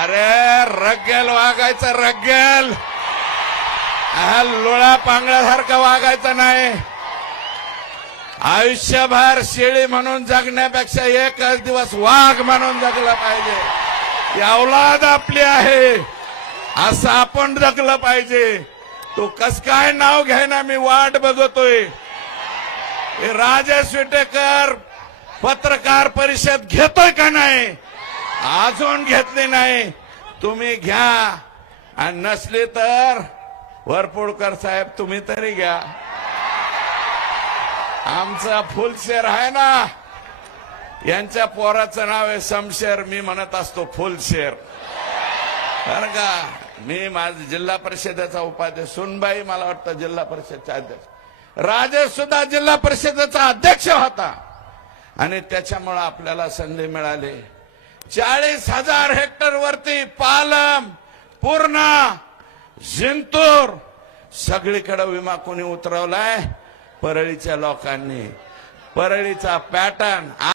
अरे रग्गल वागायचं, रग्गल लोळा पांगळ्यासारखं वागायचं नाही. आयुष्यभर शेळी म्हणून जगण्यापेक्षा एकच दिवस वाघ म्हणून जगलं पाहिजे. ही औलाद आपली आहे, असं आपण जगलं पाहिजे. तू कस काय नाव घ्यायना, मी वाट बघतोय. राजेश विटेकर पत्रकार परिषद घेतोय का नाही, अजून घेतली नाही. तुम्ही घ्या, आणि नसली तर वरपुडकर साहेब तुम्ही तरी घ्या. आमचा फुलशेर आहे ना, यांच्या पोराचं नाव आहे शमशेर, मी म्हणत असतो फुलशेर. बरं का, मी माझ जिल्हा परिषदेचा उपाध्यक्ष, सुनबाई मला वाटतं जिल्हा परिषदचा अध्यक्ष, राजेश सुद्धा जिल्हा परिषदेचा अध्यक्ष होता. आणि त्याच्यामुळे आपल्याला संधी मिळाली. 40,000 हेक्टर वरती पालम, पूर्णा, जिंतूर सगळीकडे विमा कोणी उतरवलाय? परळीच्या लोकांनी. परळीचा पॅटर्न